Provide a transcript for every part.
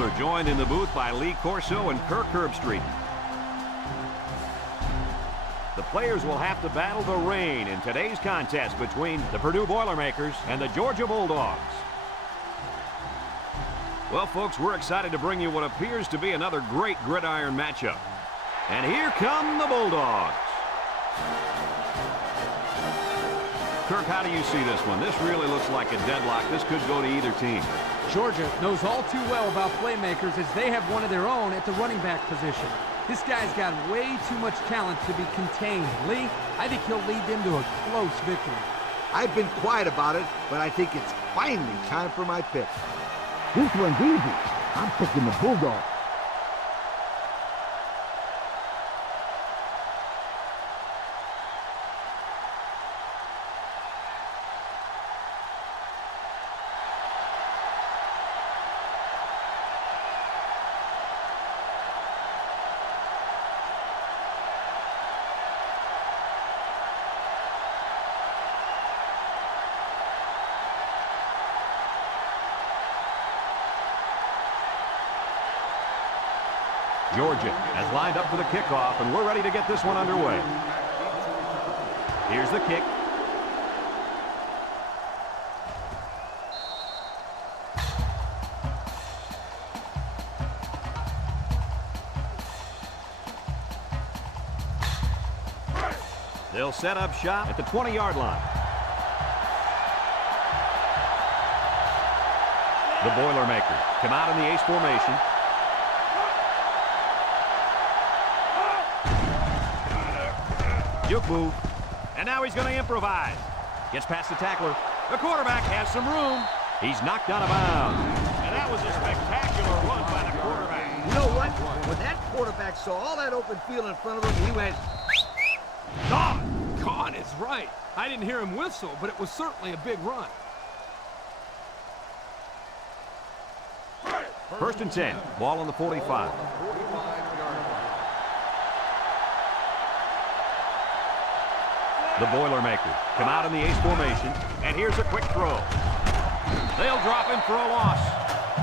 Tackler, joined in the booth by Lee Corso and Kirk Herbstreit. The players will have to battle the rain in today's contest between the Purdue Boilermakers and the Georgia Bulldogs. Well, folks, we're excited to bring you what appears to be another great gridiron matchup. And here come the Bulldogs. Kirk, how do you see this one? This really looks like a deadlock. This could go to either team. Georgia knows all too well about playmakers as they have one of their own at the running back position. This guy's got way too much talent to be contained. Lee, I think he'll lead them to a close victory. I've been quiet about it, but I think it's finally time for my pick. This one's easy. I'm picking the Bulldogs. Georgia has lined up for the kickoff, and we're ready to get this one underway. Here's the kick. They'll set up shop at the 20-yard line. The Boilermakers come out in the ace formation. Juke move, and now he's going to improvise. Gets past the tackler. The quarterback has some room. He's knocked out of bounds. And that was a spectacular run by the quarterback. You know what? When that quarterback saw all that open field in front of him, he went, God is right. I didn't hear him whistle, but it was certainly a big run. First and 10. Ball on the 45. The Boilermakers come out in the ace formation, and here's a quick throw. They'll drop him for a loss.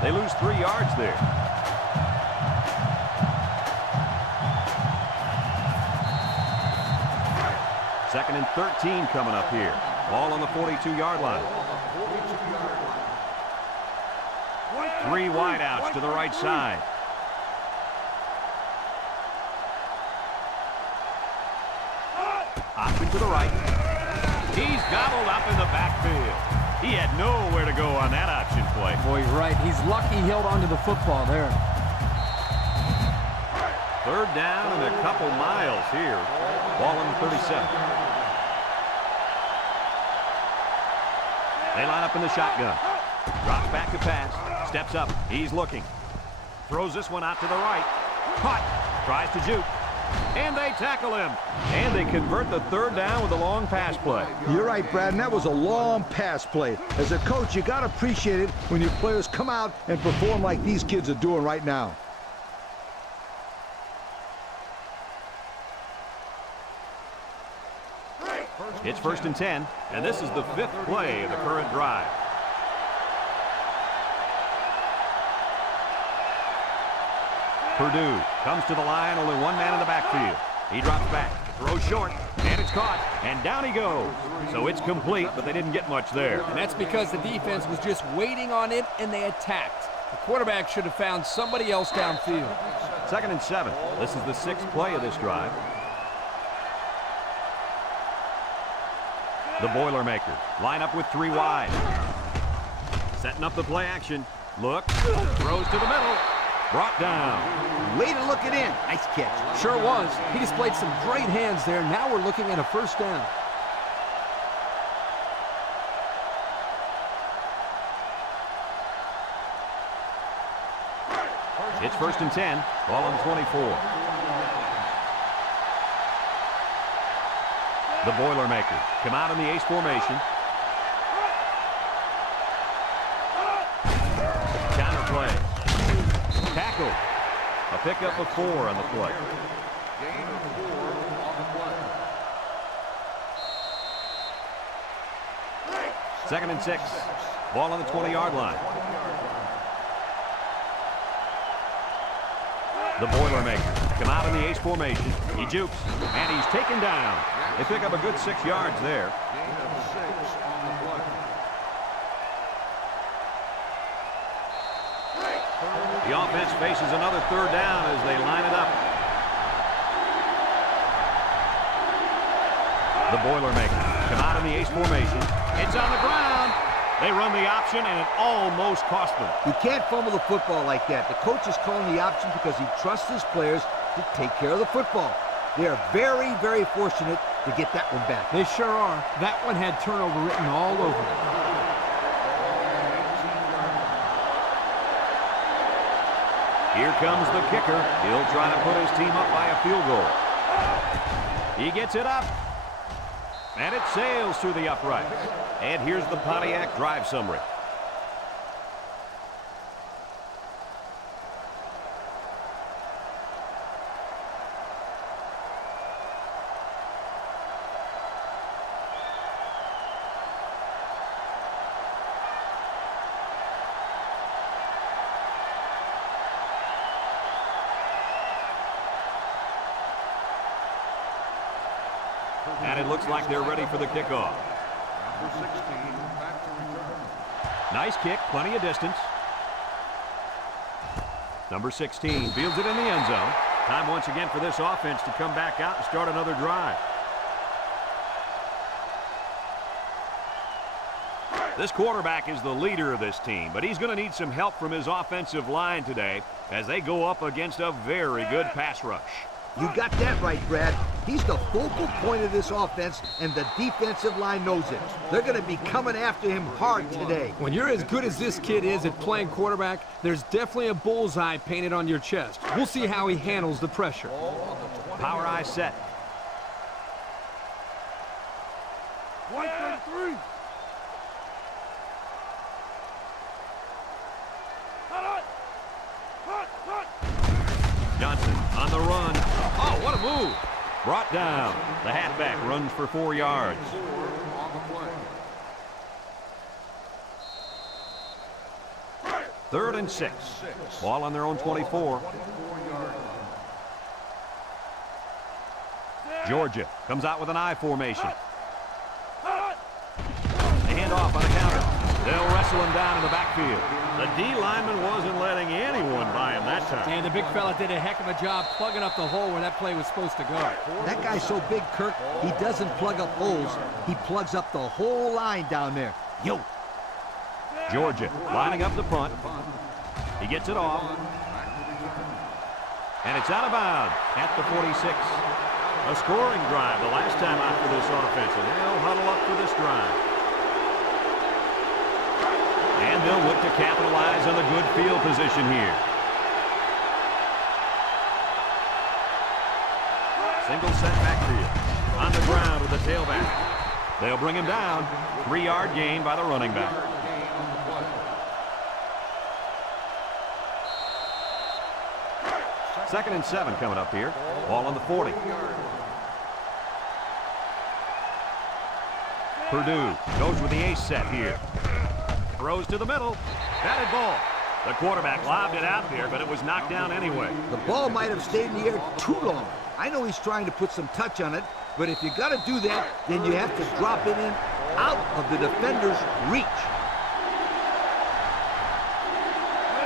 They lose 3 yards there. Second and 13 coming up here. Ball on the 42-yard line. 3 wideouts to the right side. Option to the right. He's gobbled up in the backfield. He had nowhere to go on that option play. Boy, you're right. He's lucky he held onto the football there. Third down and a couple miles here. Ball on the 37. They line up in the shotgun. Drops back to pass. Steps up. He's looking. Throws this one out to the right. Caught. Tries to juke. And they tackle him. And they convert the third down with a long pass play. You're right, Brad, and that was a long pass play. As a coach, you got to appreciate it when your players come out and perform like these kids are doing right now. It's first and 10, and this is the 5th play of the current drive. Purdue comes to the line, only one man in the backfield. He drops back, throws short, and it's caught, and down he goes. So it's complete, but they didn't get much there. And that's because the defense was just waiting on it, and they attacked. The quarterback should have found somebody else downfield. Second and 7. This is the 6th play of this drive. The Boilermakers line up with 3 wide. Setting up the play action. Look, throws to the middle. Brought down. Way to look it in. Nice catch. Sure was. He displayed some great hands there. Now we're looking at a first down. It's first and 10. Ball on the 24. The Boilermakers come out in the ace formation. Counter play. Tackle. A pickup of 4 on the play. Second and 6. Ball on the 20-yard line. The Boilermakers come out in the ace formation. He jukes, and he's taken down. They pick up a good 6 yards there. The offense faces another 3rd down as they line it up. The Boilermakers come out in the ace formation. It's on the ground. They run the option, and it almost cost them. You can't fumble the football like that. The coach is calling the option because he trusts his players to take care of the football. They are very, very fortunate to get that one back. They sure are. That one had turnover written all over it. Here comes the kicker. He'll try to put his team up by a field goal. He gets it up. And it sails through the uprights. And here's the Pontiac drive summary. And it looks like they're ready for the kickoff. Nice kick, plenty of distance. Number 16 fields it in the end zone. Time once again for this offense to come back out and start another drive. This quarterback is the leader of this team, but he's going to need some help from his offensive line today as they go up against a very good pass rush. You got that right, Brad. He's the focal point of this offense, and the defensive line knows it. They're going to be coming after him hard today. When you're as good as this kid is at playing quarterback, there's definitely a bullseye painted on your chest. We'll see how he handles the pressure. Power eye set. 1-3. Johnson on the run. Oh, what a move. Brought down. The halfback runs for 4 yards. Third and 6. Ball on their own 24. Georgia comes out with an I formation. They hand off on a counter. They'll wrestle him down in the backfield. The D lineman wasn't letting anyone by him that time. And the big fella did a heck of a job plugging up the hole where that play was supposed to go. That guy's so big, Kirk, he doesn't plug up holes. He plugs up the whole line down there. Yo. Georgia lining up the punt. He gets it off. And it's out of bounds at the 46. A scoring drive the last time out for this offense, and they'll huddle up for this drive. And they'll look to capitalize on the good field position here. Single set backfield. On the ground with the tailback. They'll bring him down. 3-yard gain by the running back. Second and 7 coming up here. Ball on the 40. Purdue goes with the ace set here. Throws to the middle. Batted ball. The quarterback lobbed it out there, but it was knocked down anyway. The ball might have stayed in the air too long. I know he's trying to put some touch on it, but if you got to do that, then you have to drop it in out of the defender's reach.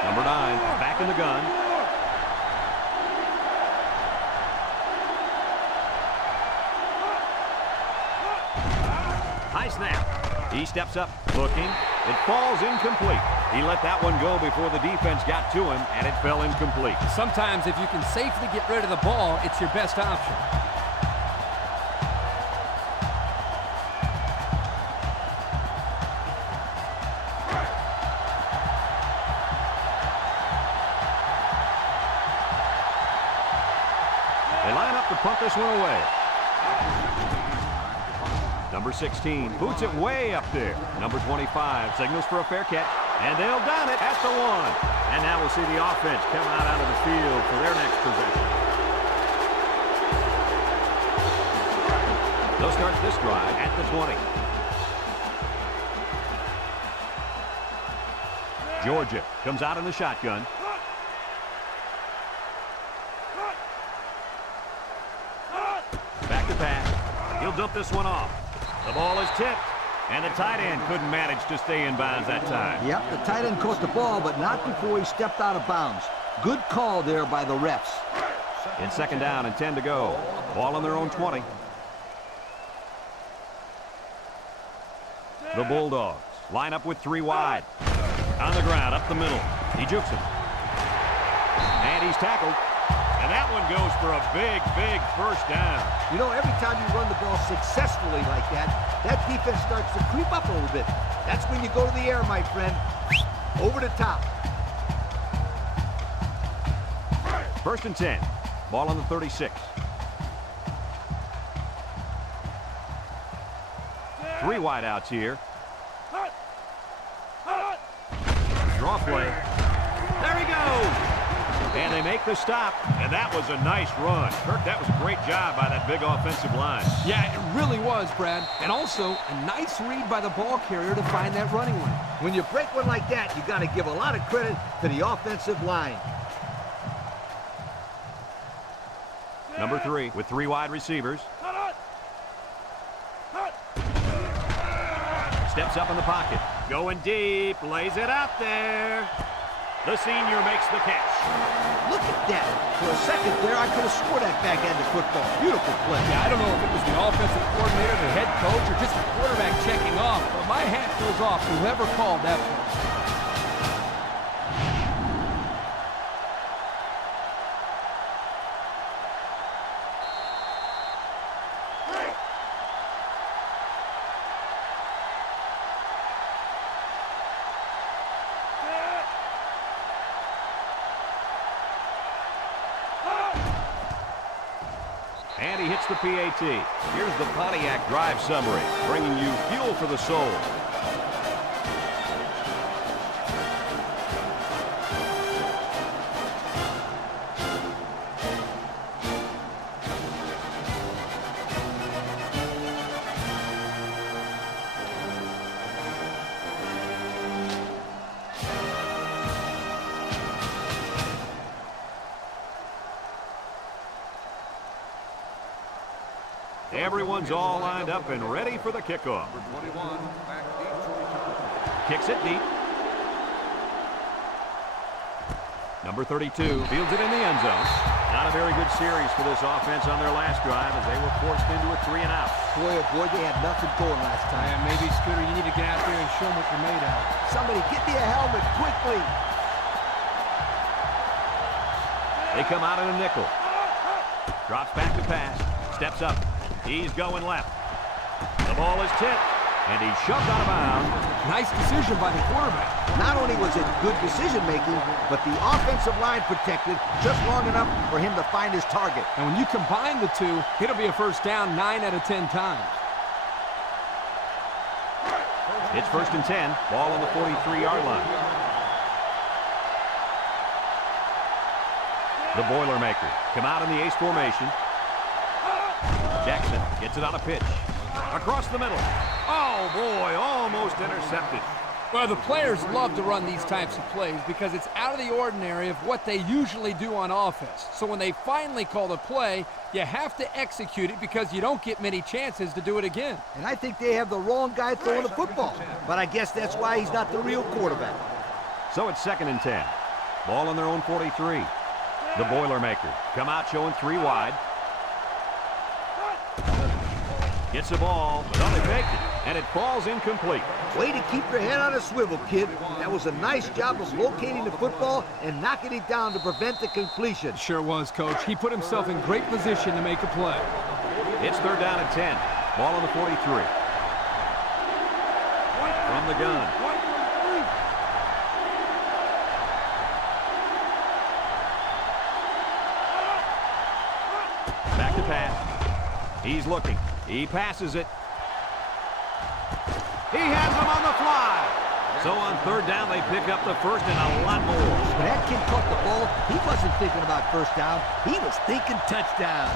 Number 9 back in the gun. High snap. He steps up, looking. It falls incomplete. He let that one go before the defense got to him, and it fell incomplete. Sometimes if you can safely get rid of the ball, it's your best option. They line up to punt this one away. Number 16 boots it way up there. Number 25 signals for a fair catch, and they'll down it at the 1. And now we'll see the offense come out onto the field for their next possession. They'll start this drive at the 20. Georgia comes out in the shotgun. He'll dump this one off. The ball is tipped, and the tight end couldn't manage to stay in bounds that time. Yep, the tight end caught the ball, but not before he stepped out of bounds. Good call there by the refs. It's 2nd down and 10 to go. Ball on their own 20. The Bulldogs line up with 3 wide. On the ground, up the middle. He jukes him. And he's tackled. And that one goes for a big, big first down. You know, every time you run the ball successfully like that, that defense starts to creep up a little bit. That's when you go to the air, my friend. Over the top. 1st and 10. Ball on the 36. 3 wide outs here. Draw play. There he goes. And they make the stop, and that was a nice run. Kirk, that was a great job by that big offensive line. Yeah, it really was, Brad. And also, a nice read by the ball carrier to find that running lane. When you break one like that, you got to give a lot of credit to the offensive line. Number 3 with 3 wide receivers. Steps up in the pocket. Going deep. Lays it out there. The senior makes the catch. Look at that. For a second there, I could have scored that back-handed football. Beautiful play. Yeah, I don't know if it was the offensive coordinator, the head coach, or just the quarterback checking off, but my hat goes off to whoever called that play. And he hits the PAT. Here's the Pontiac drive summary, bringing you fuel for the soul. Everyone's all lined up and ready for the kickoff. Kicks it deep. Number 32 fields it in the end zone. Not a very good series for this offense on their last drive as they were forced into a 3-and-out. Boy, oh boy, they had nothing going last time. Yeah, maybe, Scooter, you need to get out there and show them what you're made of. Somebody get me a helmet quickly. They come out in a nickel. Drops back to pass. Steps up. He's going left. The ball is tipped, and he's shoved out of bounds. Nice decision by the quarterback. Not only was it good decision-making, but the offensive line protected just long enough for him to find his target. And when you combine the two, it'll be a first down 9 out of 10 times. It's 1st and 10. Ball on the 43-yard line. The Boilermakers come out in the ace formation. Jackson gets it on a pitch. Across the middle. Oh, boy, almost intercepted. Well, the players love to run these types of plays because it's out of the ordinary of what they usually do on offense. So when they finally call the play, you have to execute it because you don't get many chances to do it again. And I think they have the wrong guy throwing the football. But I guess that's why he's not the real quarterback. So it's 2nd and 10. Ball on their own 43. The Boilermakers come out showing 3 wide. Gets the ball, but they faked it, and it falls incomplete. Way to keep your head on a swivel, kid. That was a nice job of locating the football and knocking it down to prevent the completion. Sure was, Coach. He put himself in great position to make a play. It's 3rd down and 10. Ball on the 43. From the gun. Back to pass. He's looking. He passes it. He has him on the fly. So on 3rd down, they pick up the first and a lot more. When that kid caught the ball, he wasn't thinking about first down. He was thinking touchdown.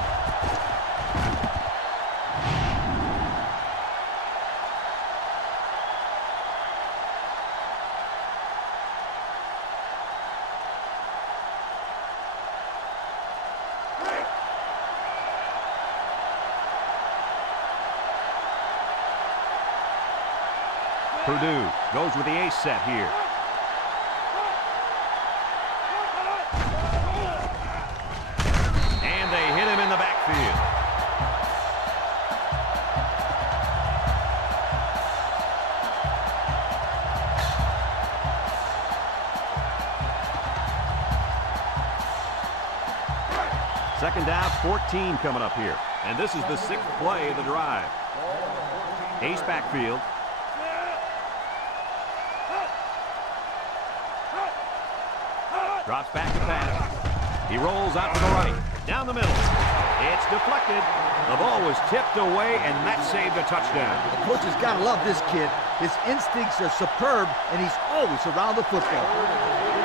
Purdue goes with the ace set here. And they hit him in the backfield. Second down, 14 coming up here. And this is the 6th play of the drive. Ace backfield. Drops back to pass. He rolls out to the right. Down the middle. It's deflected. The ball was tipped away, and that saved a touchdown. The coach has got to love this kid. His instincts are superb, and he's always around the football.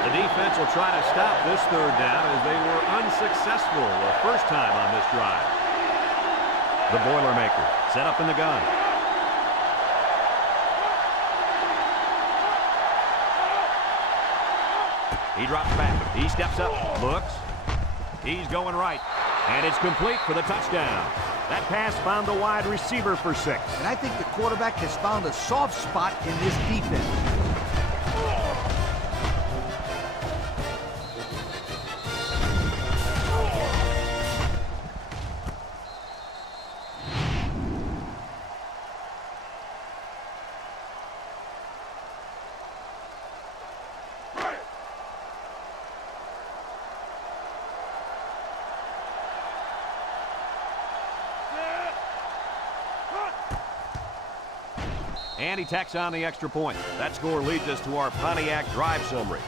The defense will try to stop this third down as they were unsuccessful the first time on this drive. The Boilermaker set up in the gun. He drops back. He steps up, looks. He's going right. And it's complete for the touchdown. That pass found the wide receiver for 6. And I think the quarterback has found a soft spot in this defense. And he tacks on the extra point. That score leads us to our Pontiac drive summary.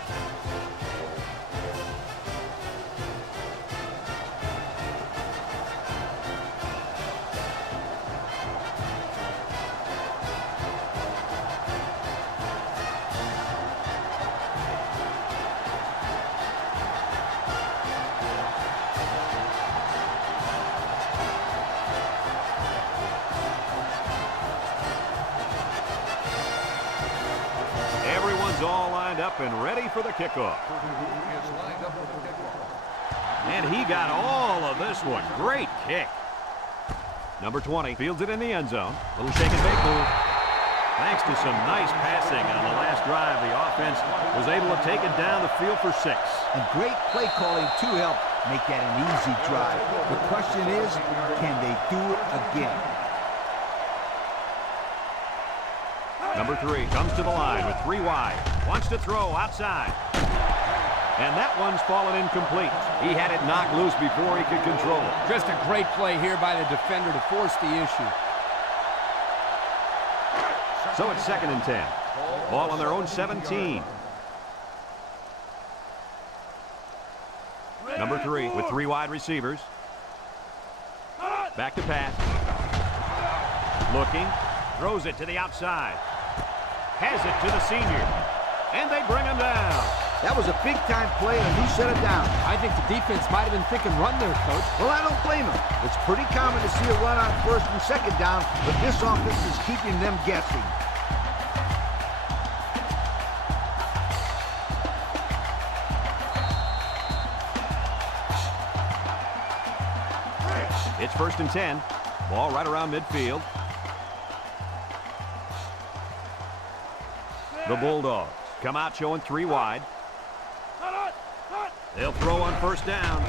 All lined up and ready for the kickoff. And he got all of this one. Great kick. Number 20 fields it in the end zone. Little shake and bake move. Thanks to some nice passing on the last drive, the offense was able to take it down the field for 6. And great play calling to help make that an easy drive. The question is, can they do it again? Number 3 comes to the line with 3 wide. Wants to throw outside. And that one's fallen incomplete. He had it knocked loose before he could control it. Just a great play here by the defender to force the issue. So it's 2nd and 10. Ball on their own 17. Number 3 with 3 wide receivers. Back to pass. Looking. Throws it to the outside. Has it to the senior. And they bring him down. That was a big-time play, and who set it down? I think the defense might have been thinking run there, Coach. Well, I don't blame him. It's pretty common to see a run on 1st and 2nd down, but this offense is keeping them guessing. It's 1st and 10. Ball right around midfield. The Bulldogs come out showing 3 wide. They'll throw on 1st down.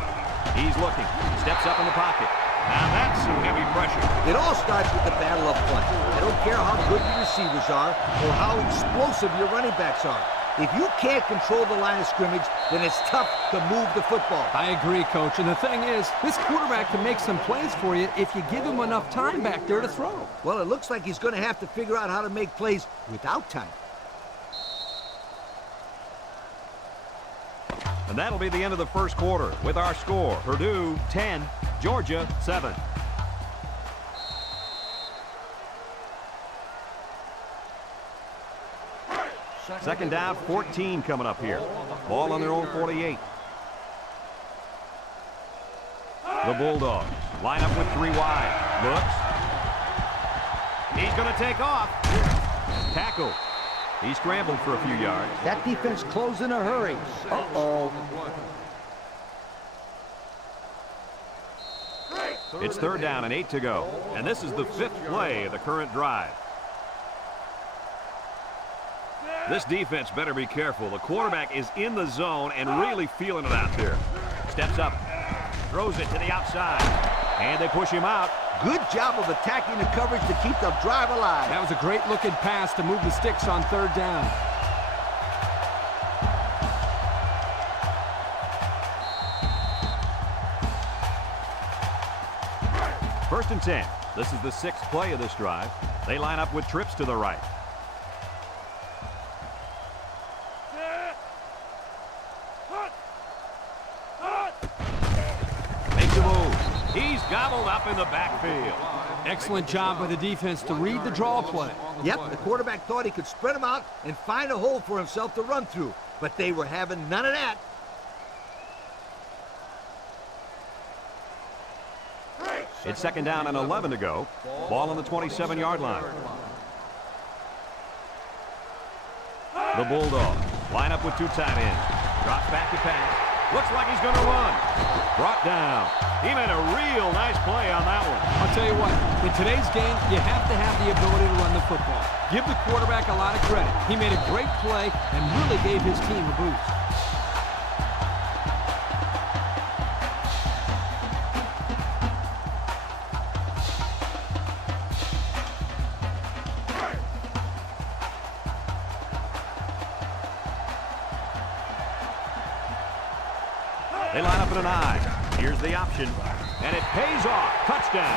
He's looking. Steps up in the pocket. Now that's some heavy pressure. It all starts with the battle up front. I don't care how good your receivers are or how explosive your running backs are. If you can't control the line of scrimmage, then it's tough to move the football. I agree, Coach. And the thing is, this quarterback can make some plays for you if you give him enough time back there to throw. Well, it looks like he's going to have to figure out how to make plays without time. And that'll be the end of the 1st quarter with our score. Purdue 10, Georgia 7. Second down, 14 coming up here. Ball on their own 48. The Bulldogs line up with 3 wide. Looks. He's going to take off. Tackle. He scrambled for a few yards. That defense closed in a hurry. Uh-oh. It's 3rd down and 8 to go. And this is the 5th play of the current drive. This defense better be careful. The quarterback is in the zone and really feeling it out there. Steps up, throws it to the outside, and they push him out. Good job of attacking the coverage to keep the drive alive. That was a great looking pass to move the sticks on third down. First and 10. This is the 6th play of this drive. They line up with trips to the right. Makes a move. He's gobbled up in the backfield. Excellent job by the defense to read the draw play. Yep, the quarterback thought he could spread them out and find a hole for himself to run through, but they were having none of that. It's 2nd down and 11 to go. Ball on the 27-yard line. The Bulldogs line up with 2 tight ends. Drops back to pass. Looks like he's going to run. Brought down. He made a real nice play on that one. I'll tell you what, in today's game, you have to have the ability to run the football. Give the quarterback a lot of credit. He made a great play and really gave his team a boost. They line up in an I. Here's the option, and it pays off. Touchdown.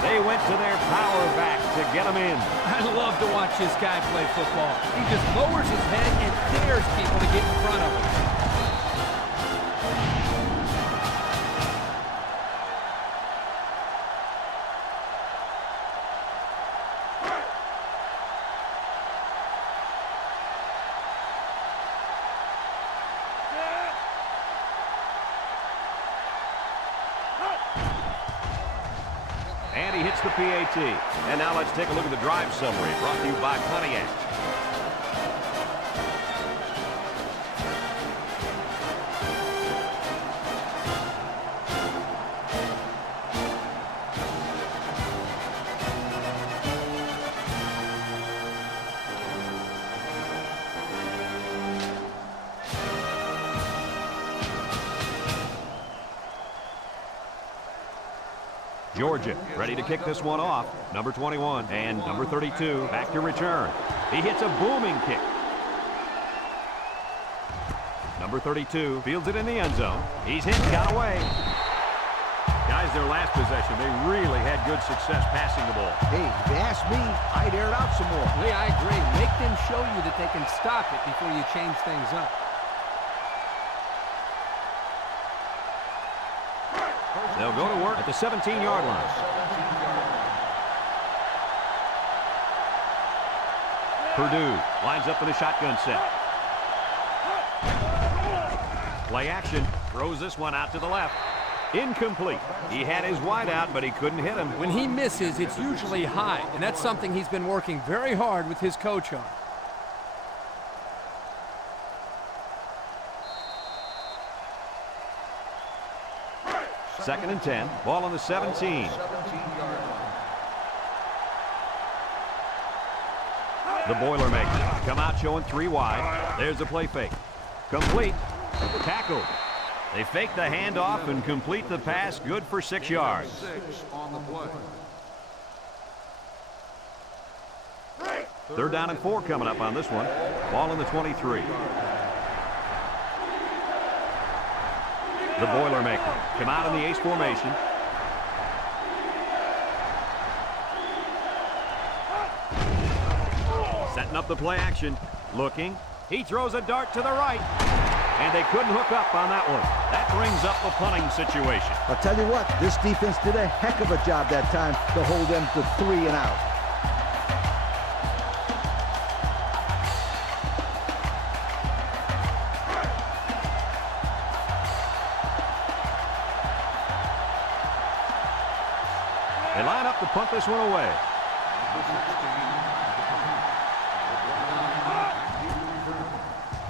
They went to their power back to get him in. I love to watch this guy play football. He just lowers his head and dares people to get in front of him. And he hits the PAT. And now let's take a look at the drive summary brought to you by Pontiac. Georgia ready to kick this one off. Number 21 and number 32 back to return. He hits a booming kick. Number 32 fields it in the end zone. He's hit, got away. Guys, their last possession, they really had good success passing the ball. Hey, if you ask me, I'd air it out some more. Lee, I agree. Make them show you that they can stop it before you change things up. They'll go to work at the 17-yard line. Purdue lines up in a shotgun set. Play action. Throws this one out to the left. Incomplete. He had his wide out, but he couldn't hit him. When he misses, it's usually high, and that's something he's been working very hard with his coach on. Second and 10. Ball on the 17. The Boilermakers come out showing 3 wide. There's the play fake. Complete. Tackled. They fake the handoff and complete the pass. Good for 6 yards. Third down and 4 coming up on this one. Ball in the 23. The Boilermakers come out in the ace formation. Setting up the play action. Looking. He throws a dart to the right. And they couldn't hook up on that one. That brings up the punting situation. I'll tell you what, this defense did a heck of a job that time to hold them to 3 and out. They line up to punt this one away.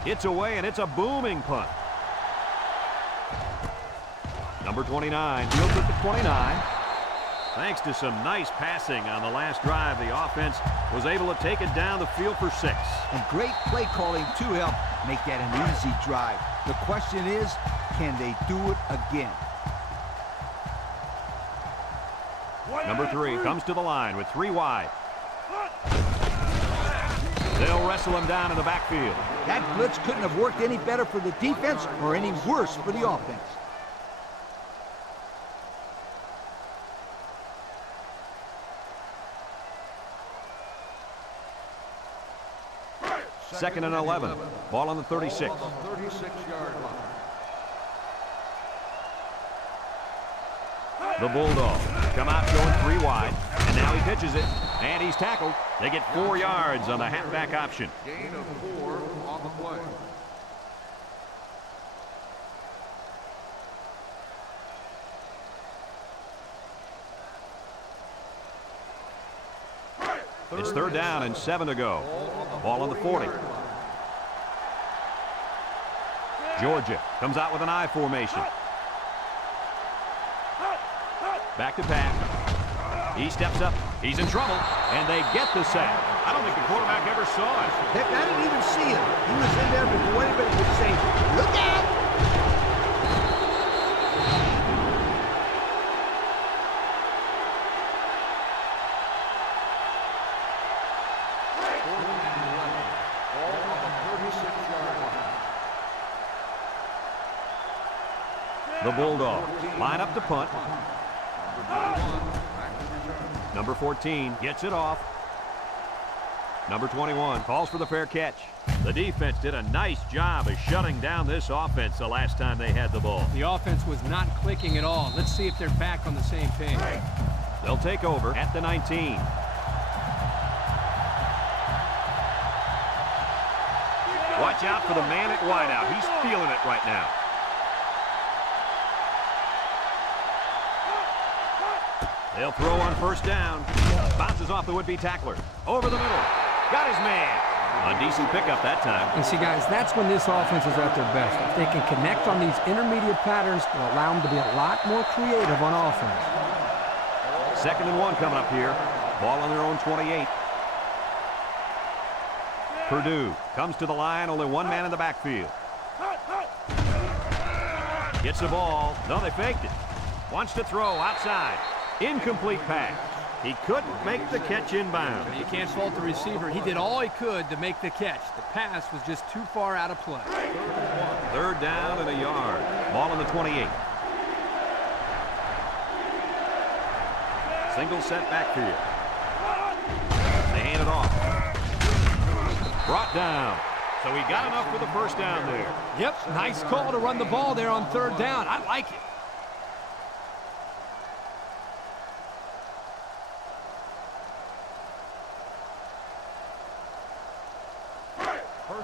It's away, and it's a booming punt. Number 29 fields at the 29. Thanks to some nice passing on the last drive, the offense was able to take it down the field for 6. And great play calling to help make that an easy drive. The question is, can they do it again? Number 3 comes to the line with 3 wide. They'll wrestle him down in the backfield. That blitz couldn't have worked any better for the defense or any worse for the offense. Second and 11. Ball on the 36. The Bulldogs come out going 3 wide, and now he pitches it, and he's tackled. They get 4 yards on the halfback option. Gain of 4 on the play. It's 3rd down and 7 to go. Ball on the 40. Georgia comes out with an I formation. Back to pass. He steps up. He's in trouble, and they get the sack. I don't think the quarterback ever saw it. Heck, I didn't even see him. He was in there before anybody could say, "Look out!" The Bulldogs line up to punt. Number 14 gets it off. Number 21 calls for the fair catch. The defense did a nice job of shutting down this offense the last time they had the ball. The offense was not clicking at all. Let's see if they're back on the same page. They'll take over at the 19. Watch out for the man at wideout. He's feeling it right now. They'll throw on 1st down. Bounces off the would-be tackler. Over the middle. Got his man. A decent pickup that time. And see, guys, that's when this offense is at their best. If they can connect on these intermediate patterns, it'll allow them to be a lot more creative on offense. 2nd and 1 coming up here. Ball on their own 28. Purdue comes to the line. Only 1 man in the backfield. Gets the ball. No, they faked it. Wants to throw outside. Incomplete pass. He couldn't make the catch inbound. You can't fault the receiver. He did all he could to make the catch. The pass was just too far out of play. 3rd down and a yard. Ball on the 28. Single set backfield. They hand it off. Brought down. So he got enough for the 1st down there. Yep, nice call to run the ball there on 3rd down. I like it.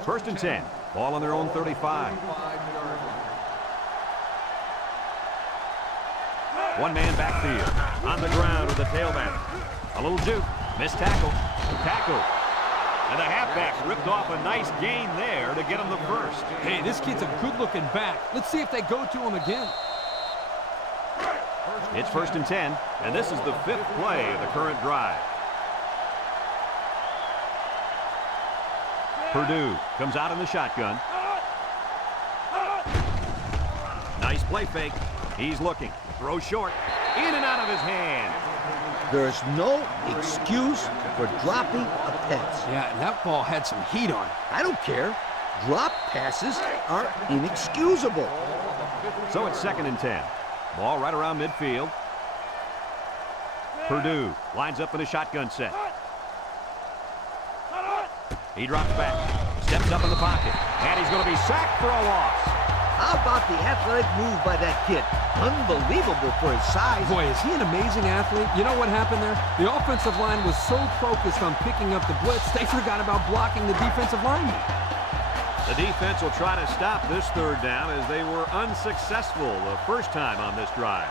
First and 10. Ball on their own 35. 1 man backfield. On the ground with the tailback. A little juke. Missed tackle. Tackle. And the halfback ripped off a nice gain there to get him the 1st. Hey, this kid's a good-looking back. Let's see if they go to him again. It's 1st and 10, and this is the 5th play of the current drive. Purdue comes out in the shotgun. Nice play fake. He's looking. Throw short. In and out of his hand. There's no excuse for dropping a pass. Yeah, and that ball had some heat on it. I don't care. Drop passes are inexcusable. So it's 2nd and 10. Ball right around midfield. Purdue lines up in a shotgun set. He drops back, steps up in the pocket, and he's going to be sacked for a loss. How about the athletic move by that kid? Unbelievable for his size. Boy, is he an amazing athlete. You know what happened there? The offensive line was so focused on picking up the blitz, they forgot about blocking the defensive lineman. The defense will try to stop this 3rd down as they were unsuccessful the 1st time on this drive.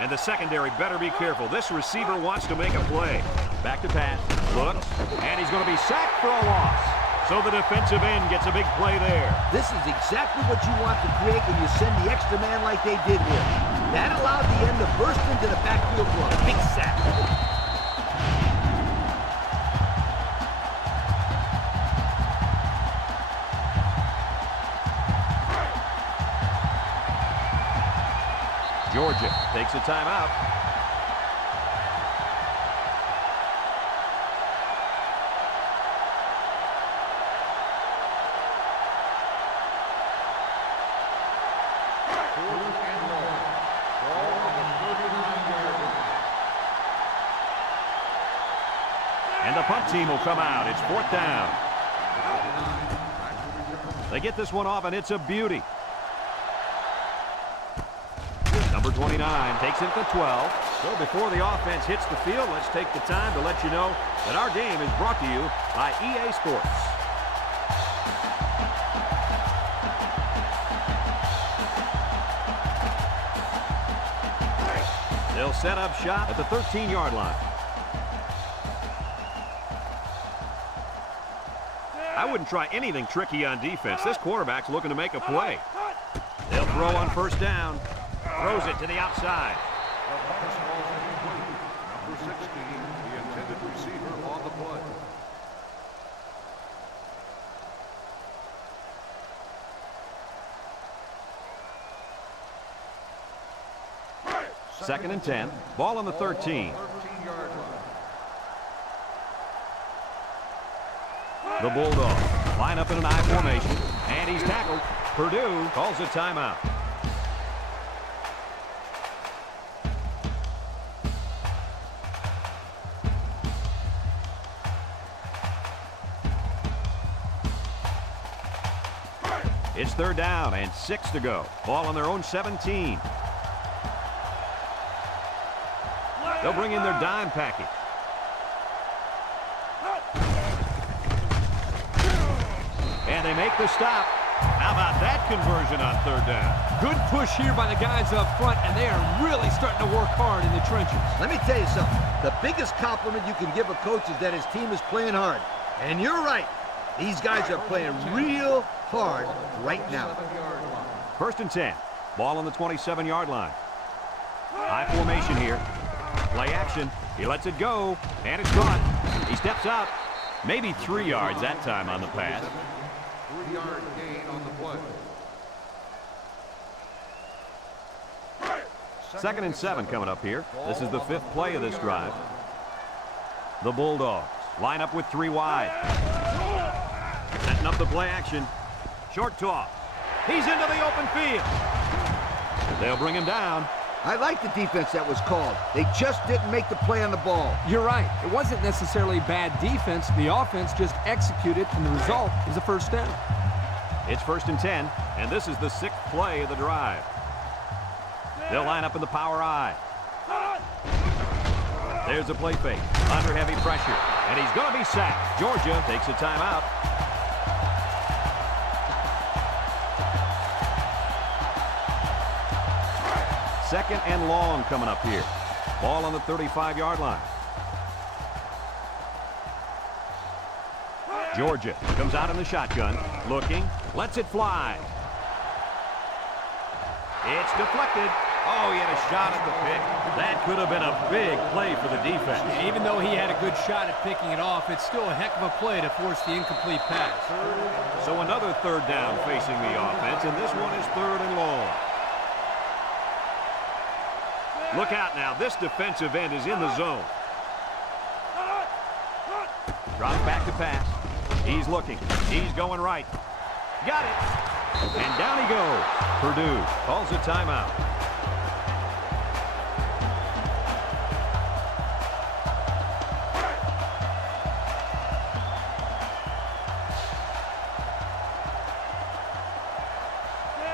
And the secondary better be careful. This receiver wants to make a play. Back to pass. Looks. And he's going to be sacked for a loss. So the defensive end gets a big play there. This is exactly what you want to create when you send the extra man like they did here. That allowed the end to burst into the backfield for a big sack. Georgia takes a timeout. And the punt team will come out. It's 4th down. They get this one off, and it's a beauty. Number 29 takes it to 12. So before the offense hits the field, let's take the time to let you know that our game is brought to you by EA Sports. They'll set up shop at the 13-yard line. I wouldn't try anything tricky on defense. This quarterback's looking to make a play. They'll throw on 1st down. Throws it to the outside. Number 16, the intended receiver on the play. Second and 10. Ball on the 13. 13-yard line. The Bulldogs line up in an I formation, and he's tackled. Purdue calls a timeout. It's 3rd down and 6 to go. Ball on their own 17. They'll bring in their dime package. And they make the stop. How about that conversion on 3rd down? Good push here by the guys up front, and they are really starting to work hard in the trenches. Let me tell you something. The biggest compliment you can give a coach is that his team is playing hard. And you're right. These guys are playing real hard right now. 1st and 10. Ball on the 27-yard line. High formation here. Play action. He lets it go, and it's caught. He steps out. Maybe 3 yards that time on the pass. 3-yard gain on the play. 2nd and 7 coming up here. This is the 5th play of this drive. The Bulldogs line up with 3 wide. Setting up the play action. Short toss. He's into the open field. They'll bring him down. I like the defense that was called. They just didn't make the play on the ball. You're right. It wasn't necessarily bad defense. The offense just executed, and the result is a 1st down. It's 1st and 10, and this is the 6th play of the drive. They'll line up in the power I. There's a play fake. Under heavy pressure, and he's going to be sacked. Georgia takes a timeout. Second and long coming up here. Ball on the 35-yard line. Georgia comes out in the shotgun, looking, lets it fly. It's deflected. Oh, he had a shot at the pick. That could have been a big play for the defense. Even though he had a good shot at picking it off, it's still a heck of a play to force the incomplete pass. So another 3rd down facing the offense, and this one is 3rd and long. Look out now. This defensive end is in the zone. Drops back to pass. He's looking. He's going right. Got it. And down he goes. Purdue calls a timeout.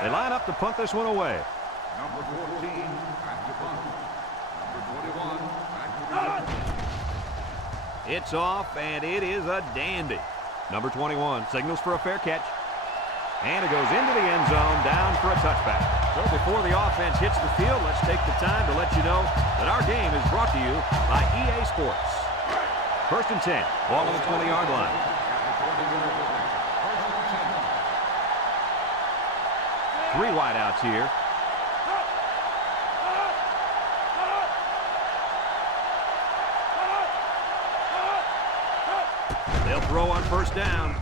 They line up to punt this one away. Number 14, back to punt. Number 21, back to return. It's off, and it is a dandy. Number 21 signals for a fair catch. And it goes into the end zone, down for a touchback. So before the offense hits the field, let's take the time to let you know that our game is brought to you by EA Sports. 1st and 10, ball on the 20-yard line. 3 wideouts here. They'll throw on first down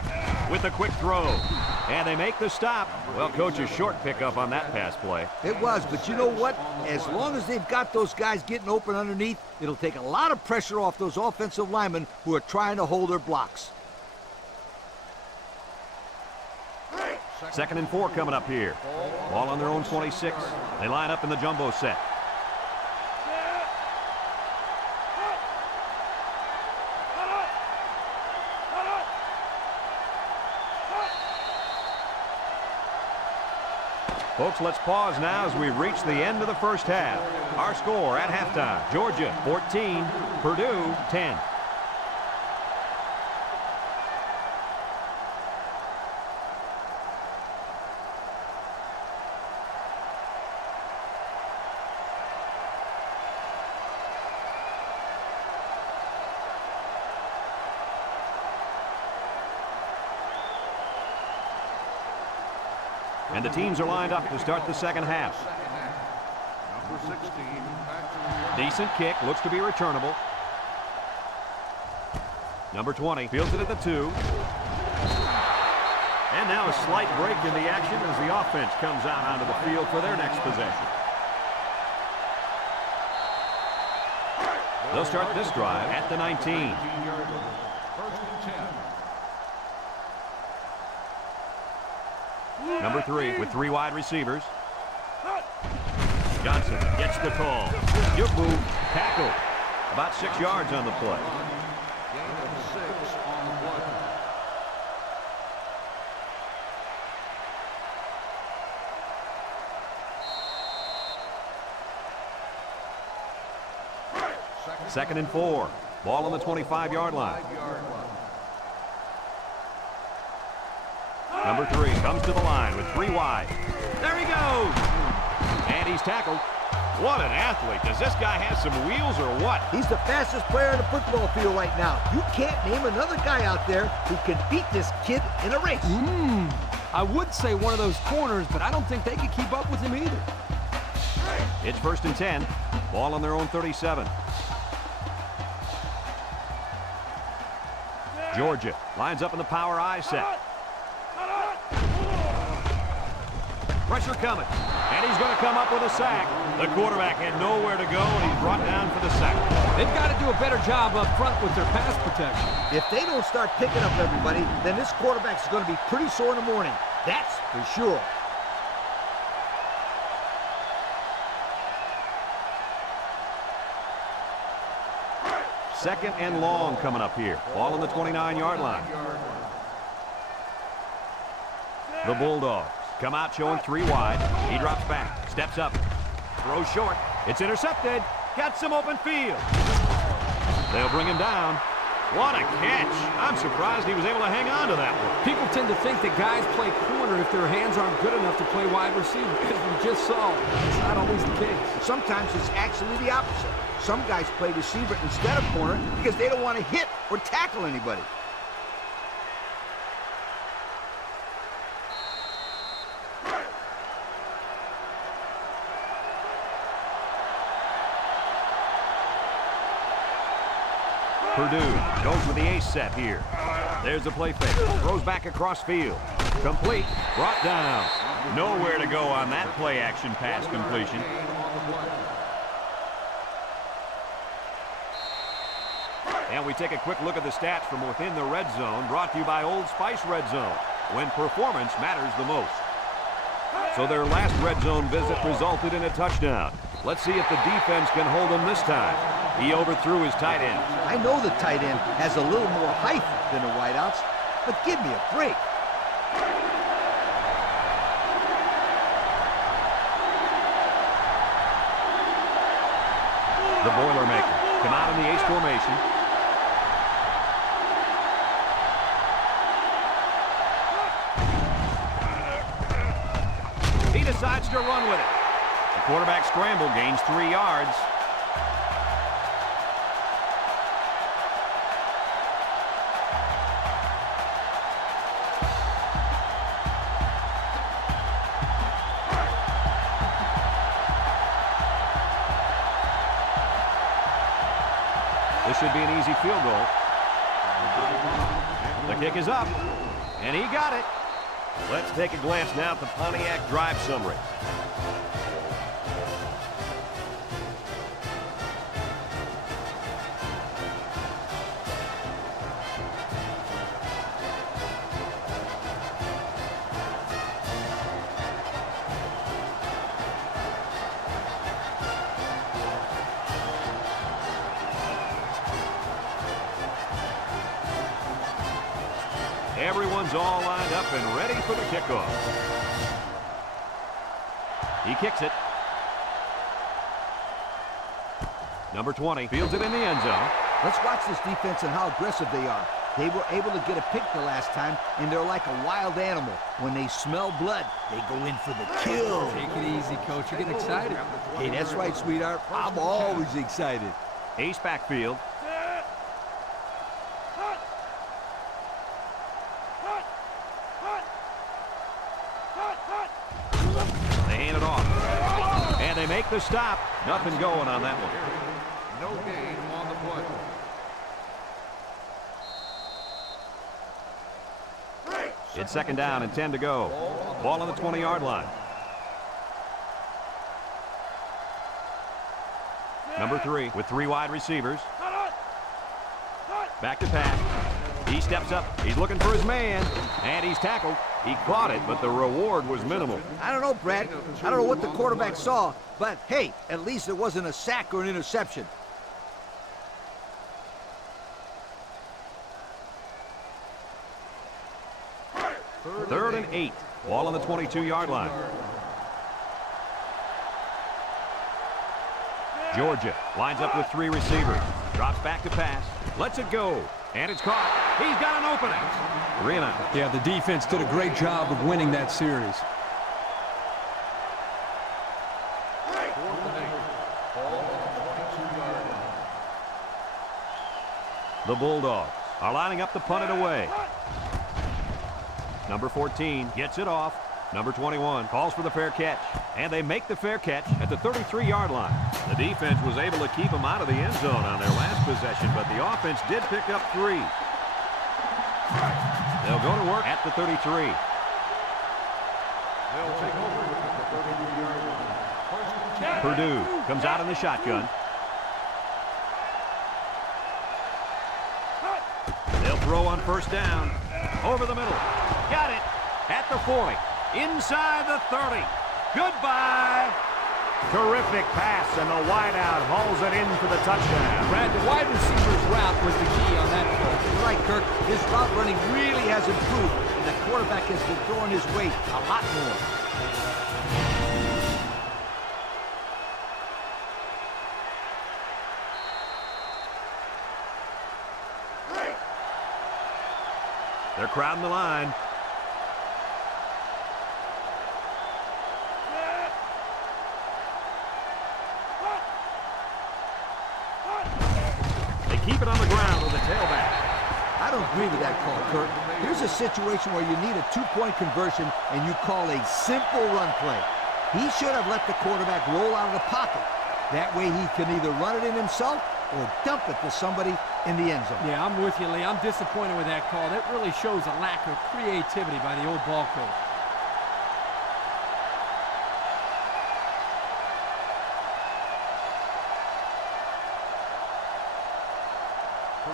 with a quick throw. And they make the stop. Well, coach, a short pickup on that pass play. It was, but you know what? As long as they've got those guys getting open underneath, it'll take a lot of pressure off those offensive linemen who are trying to hold their blocks. 2nd and 4 coming up here. Ball on their own 26. They line up in the jumbo set. Folks, let's pause now as we reach the end of the first half. Our score at halftime, Georgia 14, Purdue 10. And the teams are lined up to start the second half. Number 16, Patrick. Decent kick, looks to be returnable. Number 20 fields it at the 2. And now a slight break in the action as the offense comes out onto the field for their next possession. They'll start this drive at the 19. 19-yard line. 1st and 10. Number 3 with 3 wide receivers. Johnson gets the call. Good move. Tackle. About 6 yards on the play. Gain of 6 on the play. Second and 4. Ball on the 25-yard line. 5-yard line. Number 3 comes to the line with 3 wide. There he goes. And he's tackled. What an athlete. Does this guy have some wheels or what? He's the fastest player on the football field right now. You can't name another guy out there who can beat this kid in a race. I would say one of those corners, but I don't think they could keep up with him either. It's 1st and 10. Ball on their own 37. Georgia lines up in the power I set. Pressure coming, and he's going to come up with a sack. The quarterback had nowhere to go, and he's brought down for the sack. They've got to do a better job up front with their pass protection. If they don't start picking up everybody, then this quarterback's going to be pretty sore in the morning. That's for sure. Second and long coming up here. Ball on the 29-yard line. The Bulldogs come out showing 3 wide. He drops back, steps up, throws short. It's intercepted. Got some open field. They'll bring him down. What a catch. I'm surprised he was able to hang on to that one. People tend to think that guys play corner if their hands aren't good enough to play wide receiver. As we just saw, it's not always the case. Sometimes it's actually the opposite. Some guys play receiver instead of corner because they don't want to hit or tackle anybody. Purdue goes with the ace set here. There's the play fake. Throws back across field. Complete. Brought down. Nowhere to go on that play action pass completion. And we take a quick look at the stats from within the red zone, brought to you by Old Spice Red Zone, when performance matters the most. So their last red zone visit resulted in a touchdown. Let's see if the defense can hold him this time. He overthrew his tight end. I know the tight end has a little more height than the wideouts, but give me a break. The Boilermaker come out in the ace formation. He decides to run with it. The quarterback scramble gains 3 yards. This should be an easy field goal. The kick is up, and he got it. Let's take a glance now at the Pontiac drive summary. Everyone's all lined up and ready for the kickoff. He kicks it. Number 20 fields it in the end zone. Let's watch this defense and how aggressive they are. They were able to get a pick the last time, and they're like a wild animal. When they smell blood, they go in for the kill. Take it easy, Coach. You're getting excited. Hey, that's right, sweetheart. I'm always excited. Ace backfield. They hand it off. And they make the stop. Nothing going on that one. No gain on the play. It's second down and 10 to go. Ball on the 20-yard line. Number 3 with 3 wide receivers. Back to pass. He steps up. He's looking for his man. And he's tackled. He caught it, but the reward was minimal. I don't know, Brad. I don't know what the quarterback saw, but hey, at least it wasn't a sack or an interception. Third and 8. Ball on the 22-yard line. Georgia lines up with 3 receivers. Drops back to pass. Lets it go. And it's caught. He's got an opening. 3 and out. Yeah, the defense did a great job of winning that series. The Bulldogs are lining up to punt it away. Number 14 gets it off. Number 21 calls for the fair catch. And they make the fair catch at the 33-yard line. The defense was able to keep them out of the end zone on their last possession, but the offense did pick up 3. They'll go to work at the 33. They'll take over at the 33-yard line. First and 10. Purdue comes out in the shotgun. They'll throw on first down. Over the middle. Got it. At the 40. Inside the 30. Goodbye. Terrific pass, and the wideout hauls it in for the touchdown. Brad, the wide receiver's route was the key on that play. You're right, Kirk. His route running really has improved, and the quarterback has been throwing his weight a lot more. They're crowding the line. They keep it on the ground with the tailback. I don't agree with that call, Kirk. Here's a situation where you need a 2-point conversion, and you call a simple run play. He should have let the quarterback roll out of the pocket. That way he can either run it in himself or dump it to somebody in the end zone. Yeah, I'm with you, Lee. I'm disappointed with that call. That really shows a lack of creativity by the old ball coach.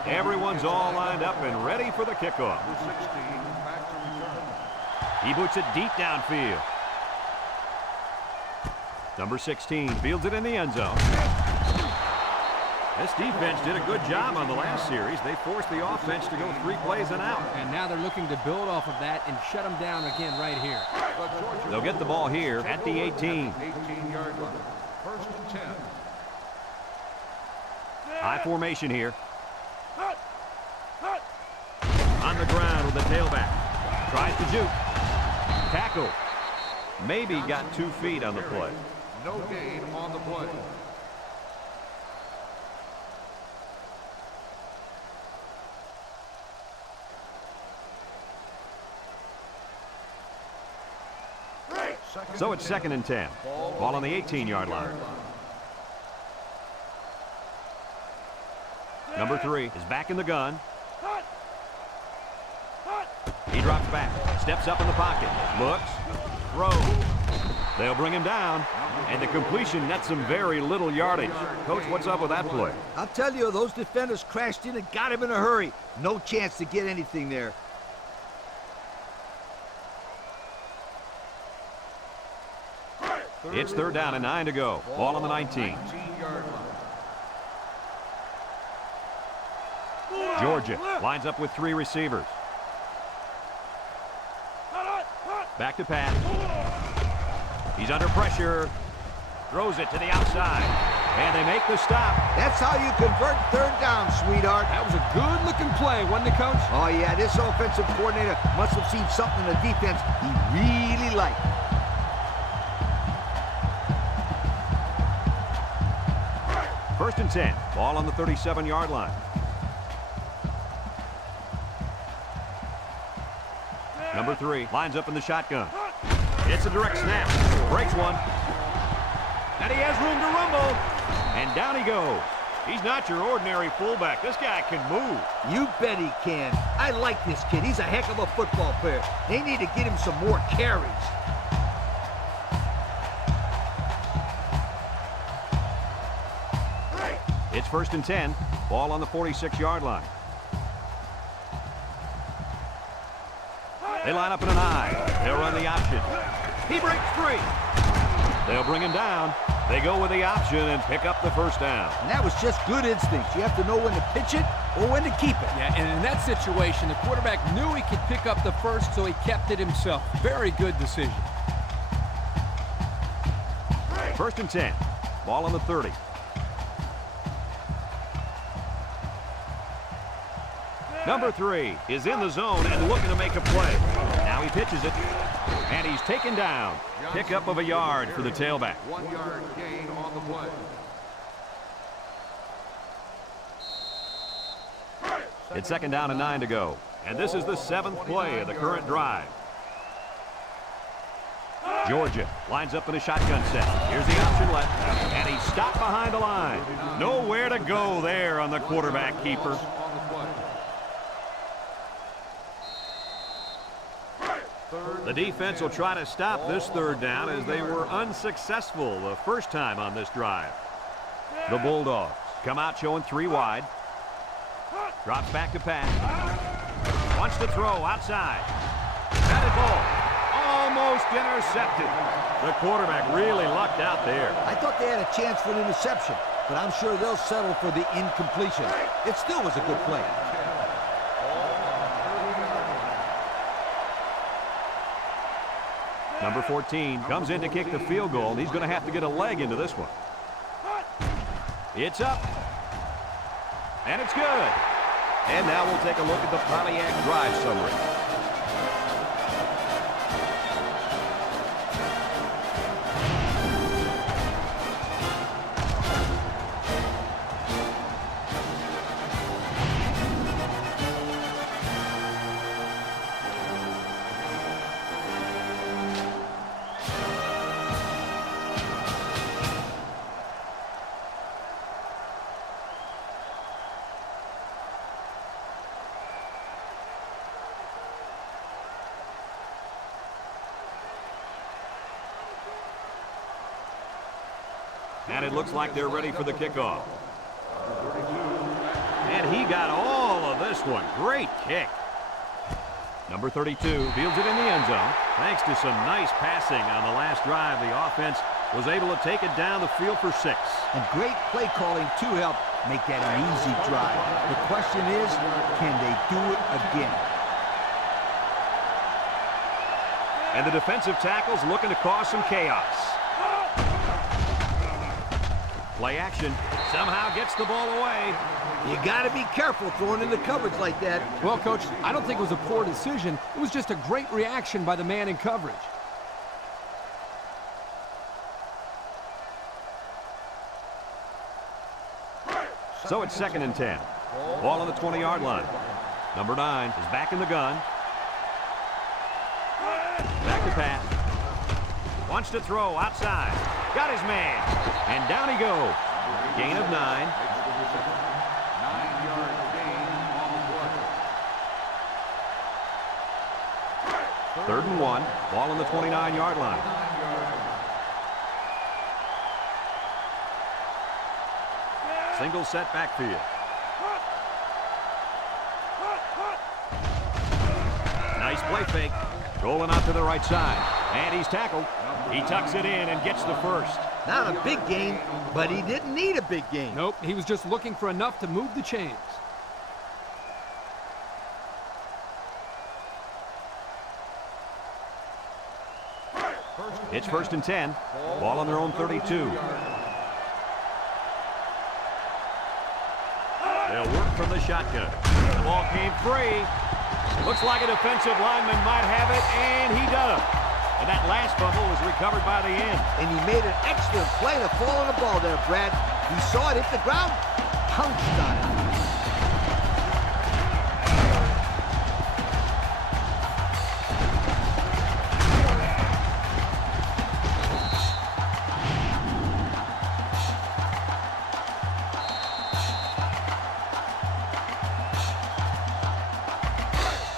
Everyone's all lined up and ready for the kickoff. Number 16 back to return. He boots it deep downfield. Number 16 fields it in the end zone. This defense did a good job on the last series. They forced the offense to go 3 plays and out. And now they're looking to build off of that and shut them down again right here. They'll get the ball here at the 18. 18-yard line. First and 10. High formation here. On the ground with the tailback. Tries to juke. Tackle. Maybe got 2 feet on the play. No gain on the play. So it's second and 10. Ball on the 18-yard line. Number 3 is back in the gun. He drops back, steps up in the pocket, looks, throws. They'll bring him down, and the completion nets some very little yardage. Coach, what's up with that play? I'll tell you, those defenders crashed in and got him in a hurry. No chance to get anything there. It's 3rd down and 9 to go. Ball on the 19. Georgia lines up with 3 receivers. Back to pass. He's under pressure. Throws it to the outside. And they make the stop. That's how you convert 3rd down, sweetheart. That was a good-looking play, wasn't it, Coach? Oh, yeah, this offensive coordinator must have seen something in the defense he really liked. First and 10. Ball on the 37-yard line. Number 3 lines up in the shotgun. It's a direct snap. Breaks one. And he has room to rumble. And down he goes. He's not your ordinary fullback. This guy can move. You bet he can. I like this kid. He's a heck of a football player. They need to get him some more carries. It's 1st and 10. Ball on the 46-yard line. They line up in an I. They'll run the option. He breaks free. They'll bring him down. They go with the option and pick up the 1st down. And that was just good instincts. You have to know when to pitch it or when to keep it. Yeah, and in that situation, the quarterback knew he could pick up the 1st, so he kept it himself. Very good decision. 1st and 10. Ball on the 30. Number 3 is in the zone and looking to make a play. Now he pitches it, and he's taken down. Pickup of a yard for the tailback. 1-yard gain on the play. It's 2nd down and 9 to go. And this is the 7th play of the current drive. Georgia lines up in a shotgun set. Here's the option left, and he's stopped behind the line. Nowhere to go there on the quarterback keeper. The defense will try to stop this 3rd down as they were unsuccessful the first time on this drive. The Bulldogs come out showing 3 wide. Drops back to pass. Wants to throw outside. Batted ball. Almost intercepted. The quarterback really lucked out there. I thought they had a chance for an interception, but I'm sure they'll settle for the incompletion. It still was a good play. Number 14 comes in to kick the field goal, and he's going to have to get a leg into this one. It's up. And it's good. And now we'll take a look at the Pontiac drive summary. And it looks like they're ready for the kickoff. And he got all of this one. Great kick. Number 32 fields it in the end zone. Thanks to some nice passing on the last drive, the offense was able to take it down the field for 6. And great play calling to help make that an easy drive. The question is, can they do it again? And the defensive tackle's looking to cause some chaos. Play action. Somehow gets the ball away. You got to be careful throwing into coverage like that. Well, Coach, I don't think it was a poor decision. It was just a great reaction by the man in coverage. So it's 2nd and 10. Ball on the 20-yard line. Number 9 is back in the gun. Back to pass. Wants to throw outside. Got his man. And down he goes. Gain of 9. 9-yard gain on the play. 3rd and 1. Ball on the 29-yard line. Single set backfield. Nice play fake. Rolling out to the right side. And he's tackled. He tucks it in and gets the first. Not a big gain, but he didn't need a big gain. Nope, he was just looking for enough to move the chains. It's 1st and 10. Ball on their own 32. They'll work from the shotgun. The ball came free. Looks like a defensive lineman might have it, and he does. And that last fumble was recovered by the end. And he made an excellent play to fall on the ball there, Brad. He saw it hit the ground, pounced on it.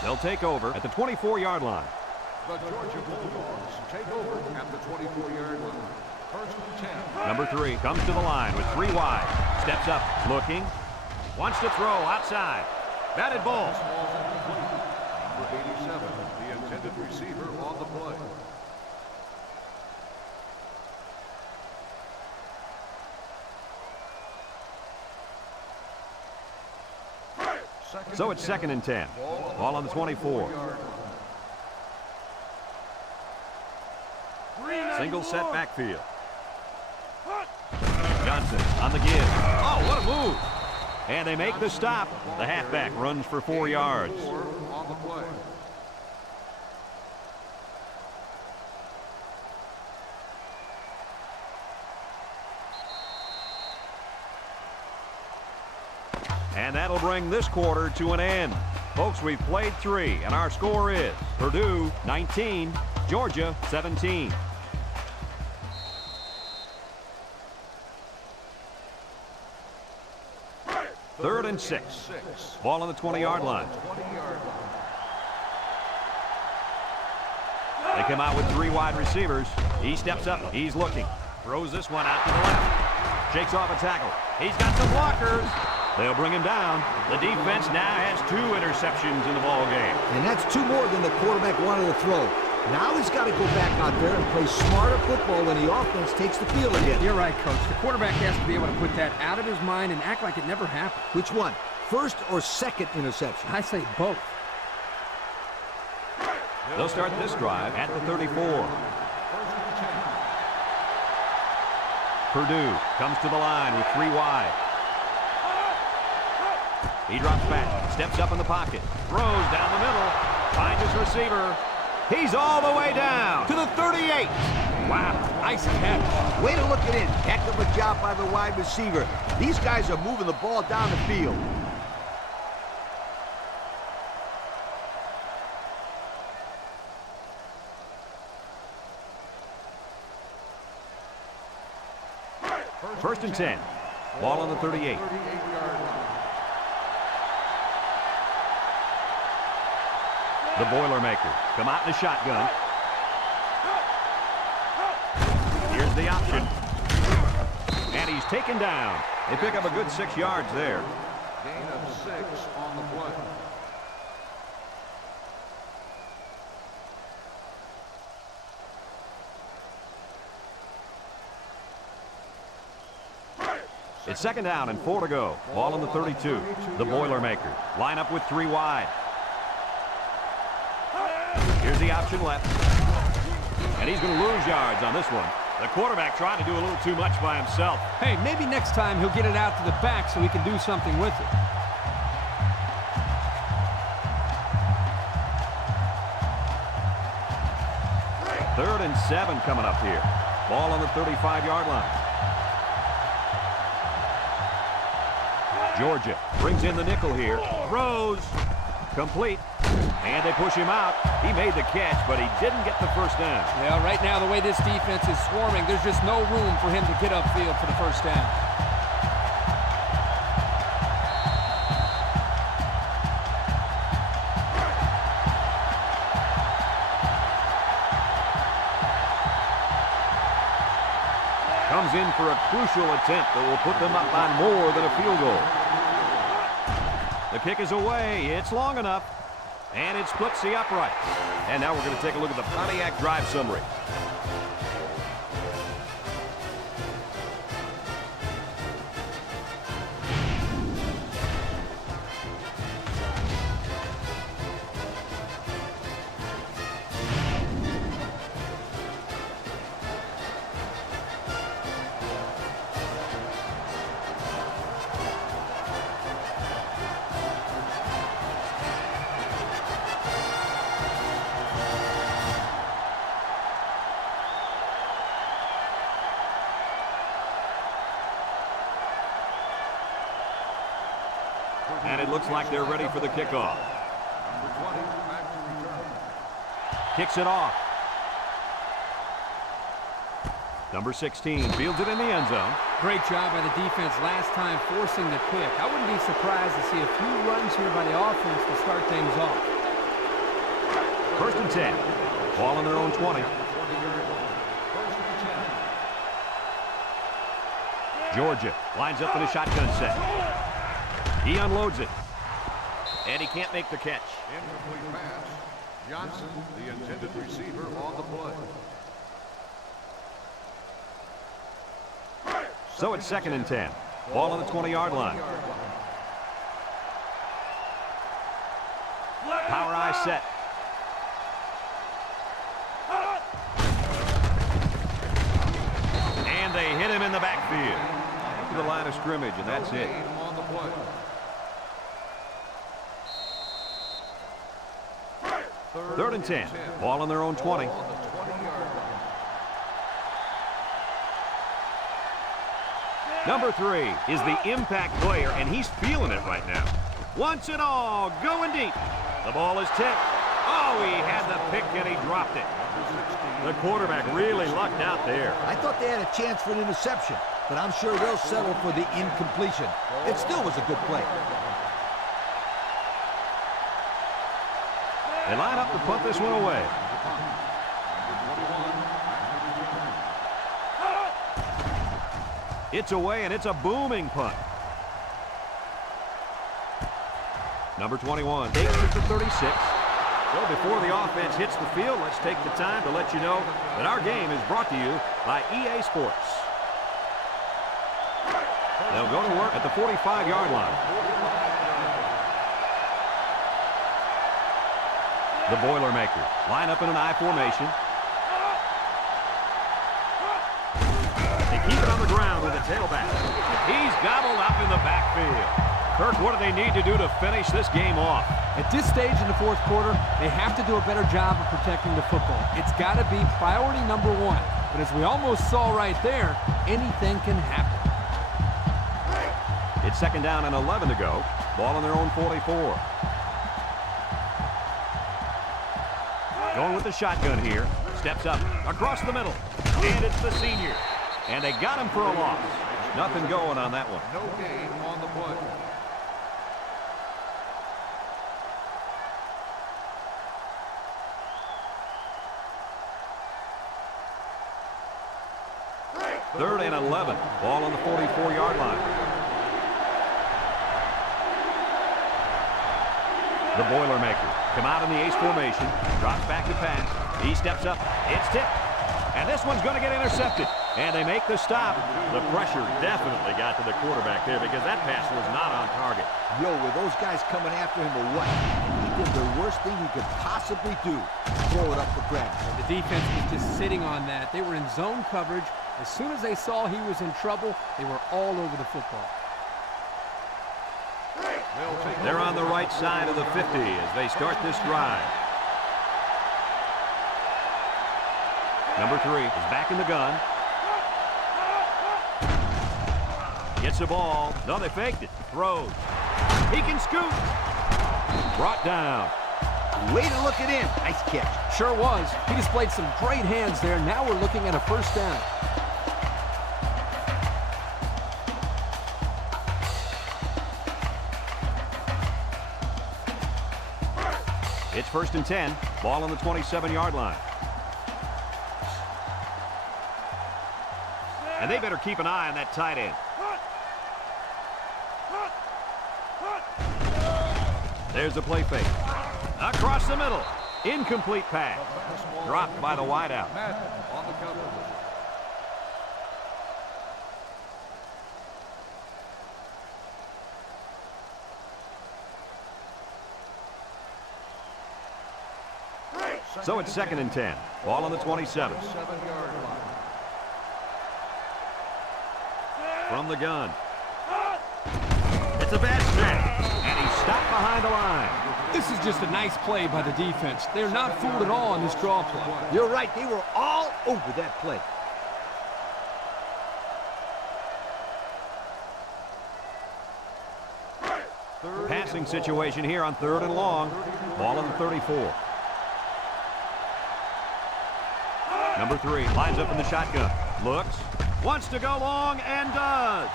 They'll take over at the 24-yard line. The Georgia Bulldogs take over at the 24-yard line. 1st and 10. Number 3 comes to the line with 3 wide. Steps up, looking. Wants to throw outside. Batted ball. Number 87, the intended receiver on the play. So it's 2nd and 10. Ball on the 24. Single set backfield. Johnson on the give. Oh, what a move. And they make the stop. The halfback runs for 4 yards. On the play. And that'll bring this quarter to an end. Folks, we've played 3, and our score is Purdue 19, Georgia 17. Third and 6. Ball on the 20-yard line. They come out with 3 wide receivers. He steps up. He's looking. Throws this one out to the left. Shakes off a tackle. He's got some blockers. They'll bring him down. The defense now has 2 interceptions in the ball game. And that's 2 more than the quarterback wanted to throw. Now he's got to go back out there and play smarter football when the offense takes the field again. You're right, Coach. The quarterback has to be able to put that out of his mind and act like it never happened. Which one? First or second interception? I say both. They'll start this drive at the 34. Purdue comes to the line with 3 wide. He drops back, steps up in the pocket, throws down the middle, finds his receiver. He's all the way down to the 38. Wow, nice catch. Way to look it in. Heck of a job by the wide receiver. These guys are moving the ball down the field. First and 10. Ball on the 38. The Boilermaker come out in the shotgun. Here's the option. And he's taken down. They pick up a good 6 yards there. Gain of 6 on the play. It's 2nd down and 4 to go. Ball on the 32. The Boilermaker line up with 3 wide. Here's the option left. And he's going to lose yards on this one. The quarterback trying to do a little too much by himself. Hey, maybe next time he'll get it out to the back so he can do something with it. Third and 7 coming up here. Ball on the 35-yard line. Georgia brings in the nickel here. Throws. Complete. And they push him out. He made the catch, but he didn't get the first down. Well, right now, the way this defense is swarming, there's just no room for him to get upfield for the first down. in for a crucial attempt that will put them up by more than a field goal. The kick is away. It's long enough. And it splits the upright. And now we're going to take a look at the Pontiac drive summary. And it looks like they're ready for the kickoff. Number 20, back to return. Kicks it off. Number 16 fields it in the end zone. Great job by the defense last time forcing the pick. I wouldn't be surprised to see a few runs here by the offense to start things off. 1st and 10. Ball on their own 20. Georgia lines up in a shotgun set. He unloads it. And he can't make the catch. Incomplete pass. Johnson, the intended receiver, on the play. So it's 2nd and 10. Ball on the 20-yard line. Power eye set. And they hit him in the backfield. To the line of scrimmage, and that's it. On the play. 3rd and 10. Ball on their own 20. On the 20-yard line. Number 3 is the impact player, and he's feeling it right now. Wants it all, going deep. The ball is tipped. Oh, he had the pick, and he dropped it. The quarterback really lucked out there. I thought they had a chance for an interception, but I'm sure they'll settle for the incompletion. It still was a good play. They line up to punt this one away. It's away, and it's a booming punt. Number 21 takes it to 36. So before the offense hits the field, let's take the time to let you know that our game is brought to you by EA Sports. They'll go to work at the 45-yard line. The Boilermakers line up in an I formation. They keep it on the ground with the tailback. He's gobbled up in the backfield. Kirk, what do they need to do to finish this game off? At this stage in the 4th quarter, they have to do a better job of protecting the football. It's got to be priority number 1. But as we almost saw right there, anything can happen. It's 2nd down and 11 to go. Ball on their own 44. Going with the shotgun here. Steps up across the middle. And it's the senior. And they got him for a loss. Nothing going on that one. No gain on the play. Third and 11. Ball on the 44-yard line. The Boilermakers come out in the ace formation. Drops back to pass. He steps up. It's tipped. And this one's going to get intercepted. And they make the stop. The pressure definitely got to the quarterback there because that pass was not on target. Yo, were those guys coming after him or what? He did the worst thing he could possibly do. Throw it up for grabs. The defense was just sitting on that. They were in zone coverage. As soon as they saw he was in trouble, they were all over the football. They're on the right side of the 50 as they start this drive. Number 3 is back in the gun. Gets the ball. No, they faked it. Throws. He can scoot. Brought down. Way to look it in. Nice catch. Sure was. He displayed some great hands there. Now we're looking at a 1st down. It's 1st and 10. Ball on the 27-yard line. And And they better keep an eye on that tight end. There's the play fake. Across the middle. Incomplete pass. Dropped by the wideout. On the cover. So it's 2nd and 10. Ball on the 27. 7-yard line. From the gun. It's a bad snap. And he's stopped behind the line. This is just a nice play by the defense. They're not fooled at all on this draw play. You're right. They were all over that play. Passing situation here on 3rd and long. Ball on the 34. Number 3 lines up in the shotgun. Looks. Wants to go long and does.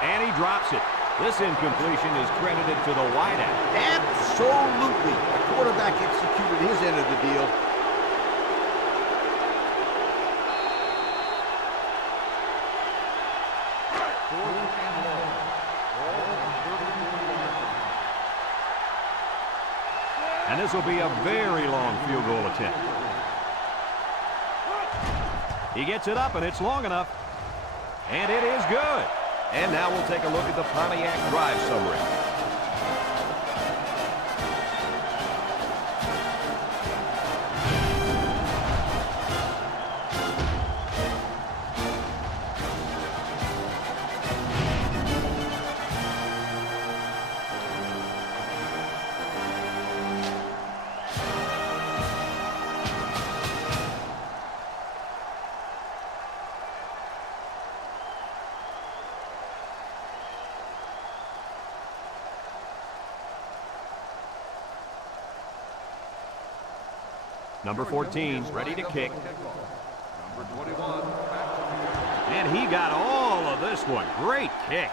And he drops it. This incompletion is credited to the wideout. Absolutely. The quarterback executed his end of the deal. And this will be a very long field goal attempt. He gets it up, and it's long enough. And it is good. And now we'll take a look at the Pontiac drive summary. Number 14, ready to kick. Number 21, And he got all of this one. Great kick.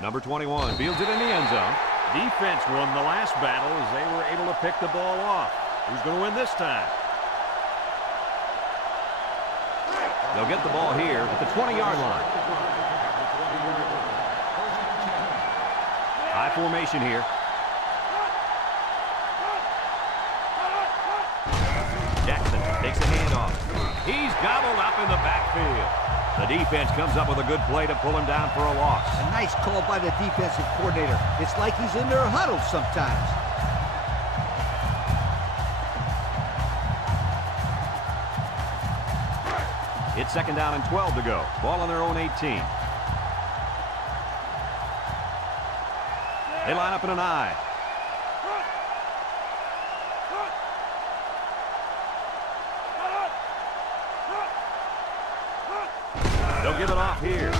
Number 21 fields it in the end zone. Defense won the last battle as they were able to pick the ball off. Who's going to win this time? They'll get the ball here at the 20-yard line. High formation here. Jackson takes a handoff. He's gobbled up in the backfield. The defense comes up with a good play to pull him down for a loss. A nice call by the defensive coordinator. It's like he's in their huddle sometimes. It's 2nd down and 12 to go. Ball on their own 18. They line up in an I. They'll give it off here.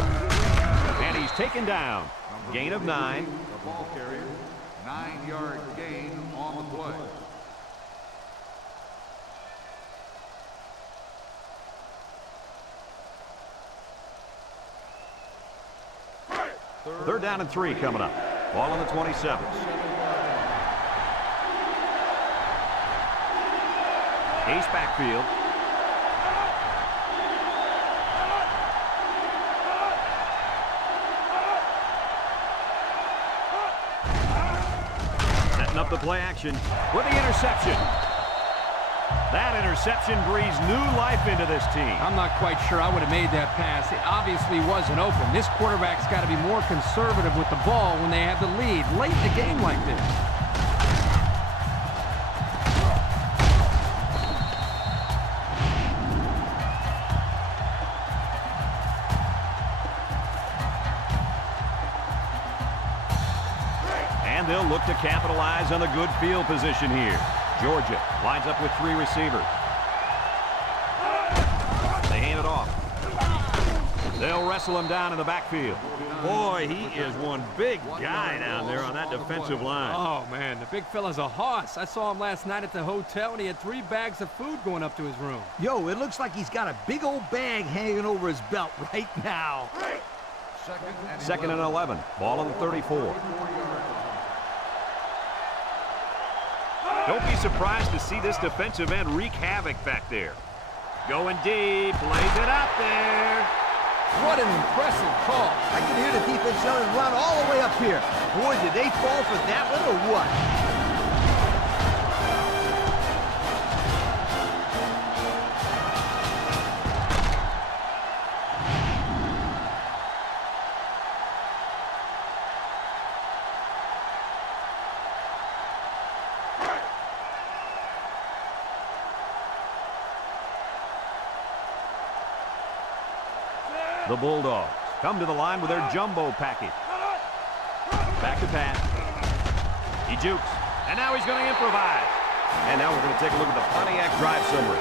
And he's taken down. Gain of 9. the ball carrier. 9-yard gain on the play. Third down and 3 coming up. Ball on the 27. Ace backfield. Setting up the play action with the interception. That interception breathes new life into this team. I'm not quite sure I would have made that pass. It obviously wasn't open. This quarterback's got to be more conservative with the ball when they have the lead late in the game like this. And they'll look to capitalize on the good field position here. Georgia lines up with 3 receivers. They hand it off. They'll wrestle him down in the backfield. Boy, he is one big guy down there on that defensive line. Oh, man, the big fella's a hoss. I saw him last night at the hotel, and he had 3 bags of food going up to his room. Yo, it looks like he's got a big old bag hanging over his belt right now. 2nd and 11. Ball on the 34. Don't be surprised to see this defensive end wreak havoc back there. Going deep, lays it out there. What an impressive call. I can hear the defense yelling, run all the way up here. Boy, did they fall for that one or what? The Bulldogs come to the line with their jumbo package. Back to pass. He jukes, and now he's going to improvise. And now we're going to take a look at the Pontiac drive summary.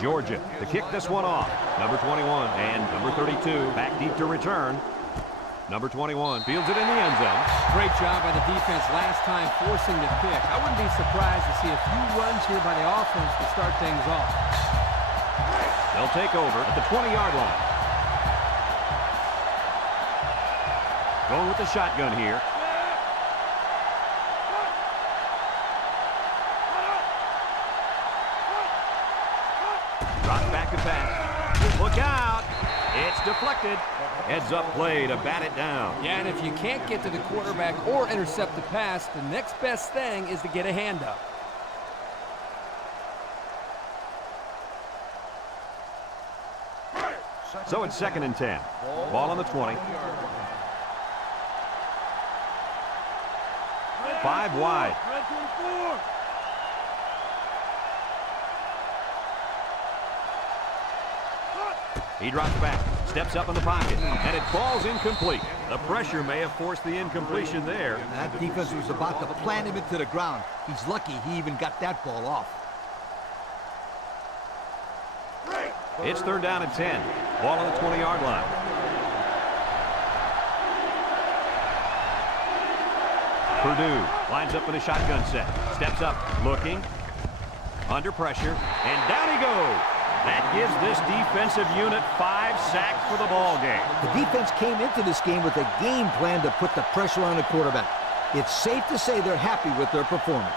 Georgia to kick this one off. Number 21 and number 32 back deep to return. Number 21 fields it in the end zone. Great job by the defense last time forcing the pick. I wouldn't be surprised to see a few runs here by the offense to start things off. They'll take over at the 20-yard line. Going with the shotgun here. Drop back to pass. Look out. It's deflected. Heads up play to bat it down. Yeah, and if you can't get to the quarterback or intercept the pass, the next best thing is to get a hand up. So it's 2nd and 10. Ball on the 20. 5 wide. He drops back, steps up in the pocket, and it falls incomplete. The pressure may have forced the incompletion there. That defense was about to plant him into the ground. He's lucky he even got that ball off. It's 3rd down and 10. Ball on the 20-yard line. Purdue lines up in a shotgun set. Steps up, looking, under pressure, and down he goes. That gives this defensive unit 5 sacks for the ball game. The defense came into this game with a game plan to put the pressure on the quarterback. It's safe to say they're happy with their performance.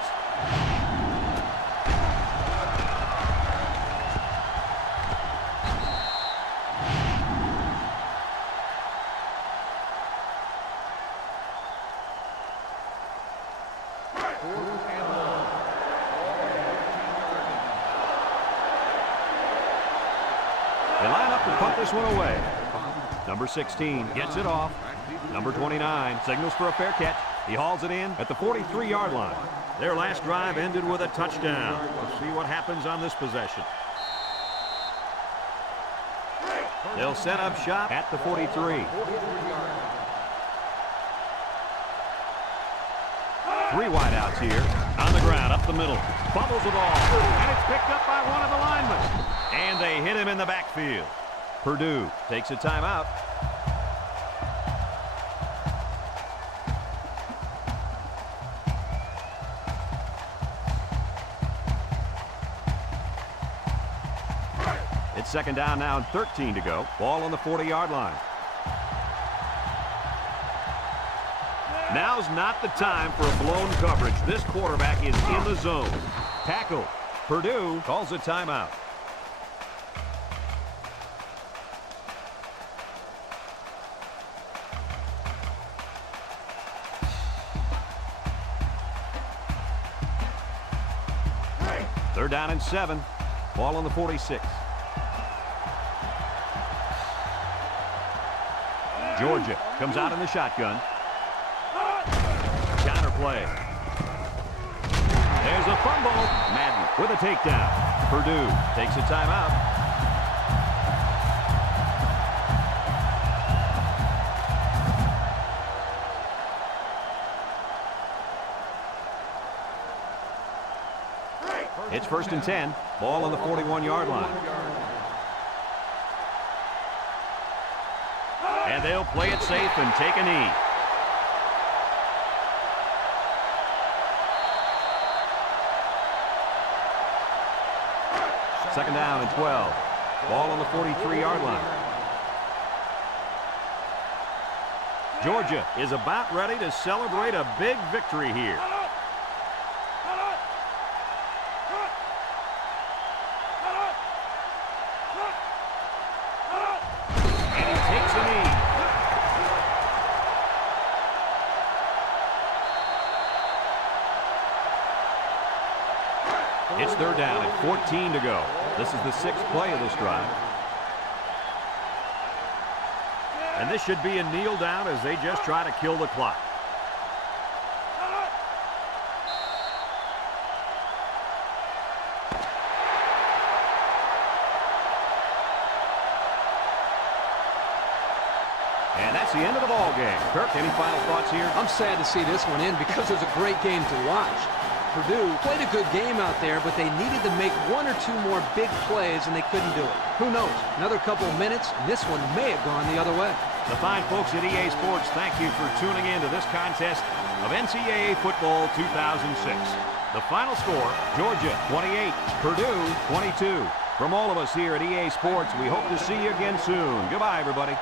They line up to punt this one away. Number 16 gets it off. Number 29 signals for a fair catch. He hauls it in at the 43-yard line. Their last drive ended with a touchdown. We'll see what happens on this possession. They'll set up shop at the 43. 3 wideouts here. On the ground, up the middle. Fumbles the ball. And it's picked up by one of the linemen. And they hit him in the backfield. Purdue takes a timeout. It's 2nd down now and 13 to go. Ball on the 40-yard line. Now's not the time for a blown coverage. This quarterback is in the zone. Tackle. Purdue calls a timeout. Third down and 7. Ball on the 46. Georgia comes out in the shotgun. Counter play. There's a fumble. Madden with a takedown. Purdue takes a timeout. It's 1st and 10. Ball on the 41-yard line. And they'll play it safe and take a knee. Second down and 12. Ball on the 43-yard line. Georgia is about ready to celebrate a big victory here. And he takes a knee. It's third down and 14 to go. This is the 6th play of this drive. And this should be a kneel down as they just try to kill the clock. And that's the end of the ball game. Kirk, any final thoughts here? I'm sad to see this one end because it was a great game to watch. Purdue played a good game out there, but they needed to make 1 or 2 more big plays, and they couldn't do it. Who knows? Another couple of minutes, and this one may have gone the other way. The fine folks at EA Sports, thank you for tuning in to this contest of NCAA Football 2006. The final score, Georgia 28, Purdue 22. From all of us here at EA Sports, we hope to see you again soon. Goodbye, everybody.